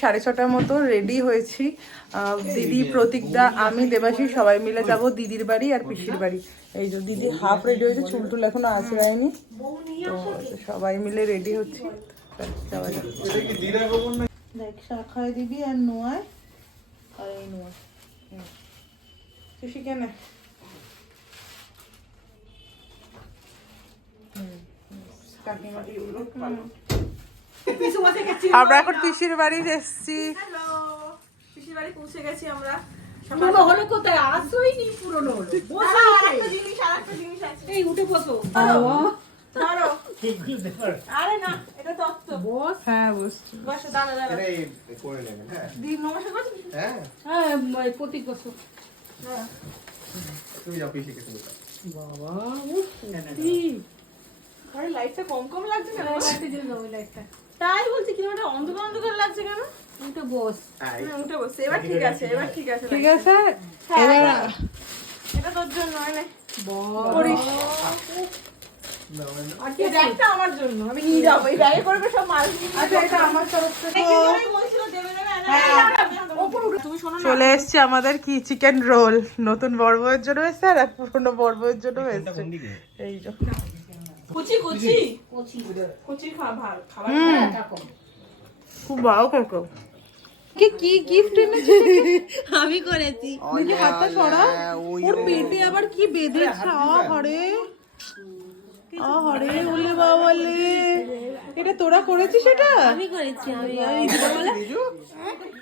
6:30টার মতো রেডি হয়েছি। দিদি, প্রতীকদা, আমি, দেবাশী সবাই মিলে যাব দিদির বাড়ি আর পিসির বাড়ি। এই যে দিদি হাফ রেডি হয়েছে, চুল টুল এখনো আঁচড়ায়নি, তো সবাই মিলে রেডি হচ্ছি। দেখ শাখায় দিবি আর নোয়ায়, আর এই নোয়ায় খুশি কেন। আমরা এখন পিসির বাড়ি এসেছি। পিসির বাড়ি পৌঁছে গেছি আমরা। হলো কোথায় আসোই নি, পুরনো হলো। আরেকটা জিনিস আছে। এই উঠে বসো। ধরো। আরে না, এটা তত্ত্ব। বস। হ্যাঁ বসছি। বসো, দাঁড়া দাঁড়া। এই করে নেবেন। হ্যাঁ দিদি নমস্কার করছি। হ্যাঁ হ্যাঁ প্রতীক বসো। হ্যাঁ তুমি যাও পিসি কে তুমি যাও। বাবা আরে লাইটটা কম কম লাগছে কেন? লাইটটা জ্বলে দাও, ওই লাইটটা। তাই বলছি কি ওটা অন্ধকার অন্ধকার লাগছে কেন? উঠে বস। উঠে বসে এবার ঠিক আছে, এবার ঠিক আছে। ঠিক আছে, হ্যাঁ, এবার এটা তোর জন্য এনে বস। করিস। আর কি এই ব্যাগটা আমার জন্য, আমি নিয়ে যাবো। এই ব্যাগে করবে সব মাল। আচ্ছা এটা আমার তরফ থেকে। বলছিল দেবে দেবে না। তুমি শোনো না, চলে এসছে আমাদের কি চিকেন রোল, নতুন বড় বউয়ের জন্য এসছে আর পুরনো বড় বউয়ের জন্য এসছে। এই যে কুচি কুচি কুচি খাবার খুব ভালো কাকু। কি গিফট এনেছে? আমি করেছি। দেখি হাতটা সরা, ওর পেটে আবার কি বেঁধেছে। আহারে আহারে, ওলে বাবালে, এটা তোরা করেছিস? এটা আমি করেছি। আমি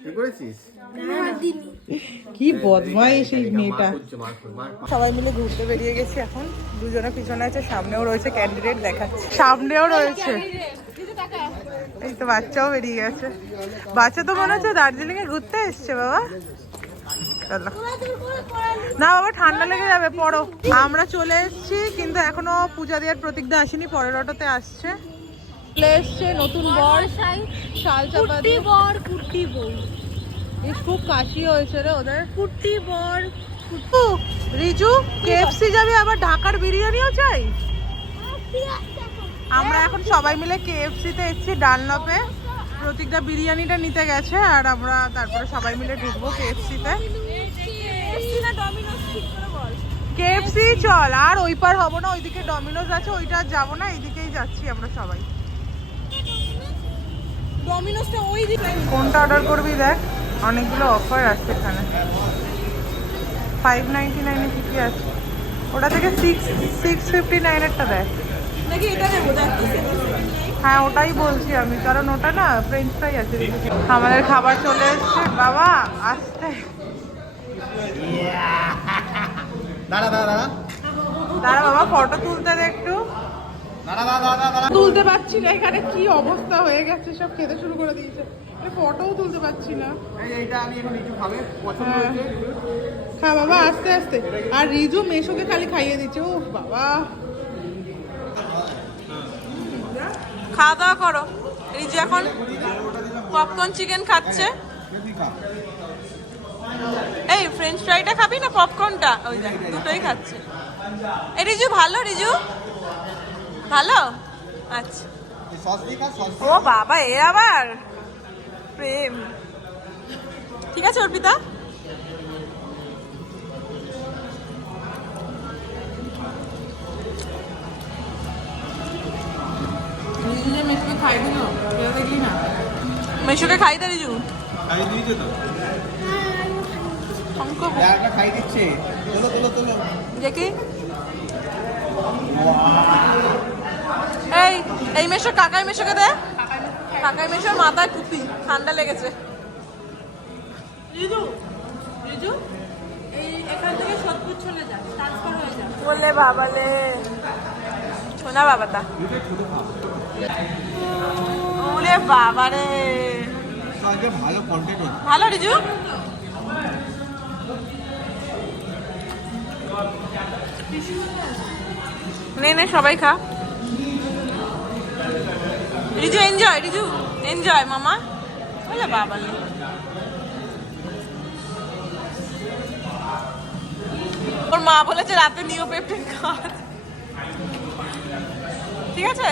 কি করেছিস? কি বদমাইশ এই মেয়েটা। মার সবাই মিলে ঘুরতে বেরিয়ে গেছি এখন। দুজনে পিছনে আছে, সামনেও রয়েছে ক্যান্ডিডেট দেখাচ্ছে, সামনেও রয়েছে। এই তো বাচ্চাও বেরিয়ে গেছে। বাচ্চা তো মনে হচ্ছে দার্জিলিং এ ঘুরতে এসছে। বাবা চলো না বাবা, ঠান্ডা লেগে যাবে, পড়ো। আমরা চলে এসেছি, কিন্তু এখনো পূজা দেওয়ার প্রতীকদা আসেনি, পরের অটোতে আসছে। চলে এসছে নতুন বর, শাল চাপা দিয়ে বর কুটি বউ, এই খুব কাশি হয়েছে রে ওদের। কুটি বর। রিজু কেএফসি যাবে, আবার ঢাকার বিরিয়ানিও চাই। আমরা এখন সবাই মিলে কেএফসি তে এসেছি ডানলপে। প্রতীকদা বিরিয়ানিটা নিতে গেছে আর আমরা তারপরে সবাই মিলে ঢুকবো কেএফসি তে। কেএফসি চল, আর ওই পার হবো না, ওইদিকে ডমিনোজ আছে, ওইটা আর যাবো না, এইদিকেই যাচ্ছি আমরা সবাই। ডমিনোসটা ওই দিকে। কোনটা অর্ডার করবি দেখ, অনেকগুলো অফার আছে এখানে। 599 এ কি আছে, ওটা থেকে 659 এরটা দেখ নাকি এটা নেবো? হ্যাঁ ওটাই বলছি আমি, কারণ ওটা না ফ্রেঞ্চ ফ্রাই আছে। আমাদের খাবার চলে এসছে। বাবা আসতে দাঁড়া দাঁড়া দাঁড়া দাঁড়া বাবা, ফটো তুলতে দে একটু। দাঁড়া দাঁড়া দাঁড়া তুলতে পারছি না, এখানে কি অবস্থা হয়ে গেছে, সব খেতে শুরু করে দিয়েছে। ফটোও তুলতে পারছি না। এইটা আমি এখন একটু খাবে পছন্দ হয়েছে। খা বাবা আস্তে আস্তে। আর রিজু মেশোকে খালি খাইয়ে দিচ্ছে। ও বাবা, খাওয়া দাওয়া করো। রিজু এখন পপকর্ন চিকেন খাচ্ছে। এই ফ্রেঞ্চ ফ্রাইটা খাবি না পপকর্নটা? ওই দেখ দুটোই খাচ্ছে। এই রিজু ভালো, রিজু ভালো। আচ্ছা ও বাবা, এর আবার প্রেম। ঠিক আছে অর্পিতা, মেশোকে খাই দে রিজু। খাই দিচ্ছে। তোলো তোলো তোলো দেখি। এই মেশো কাকাই মেশোকে দে। কাকাই মেশোর মাথায় টুপি, ঠান্ডা লেগেছে। রিজু রিজু এই এখান থেকে সদপুর চলে যা, ট্রান্সফার হয়ে যা। বলে বাবালে, শোনা বাবাটা। ওরে বাবারে, ভালো কন্টেন্ট হচ্ছে। ভালো রিজু। নে নে সবাই খা। রিজু এনজয়, রিজু এনজয় মামা। বলে বাবালে, ওর মা বলেছে রাতে নিও পেপটিন খাওয়া। ঠিক আছে।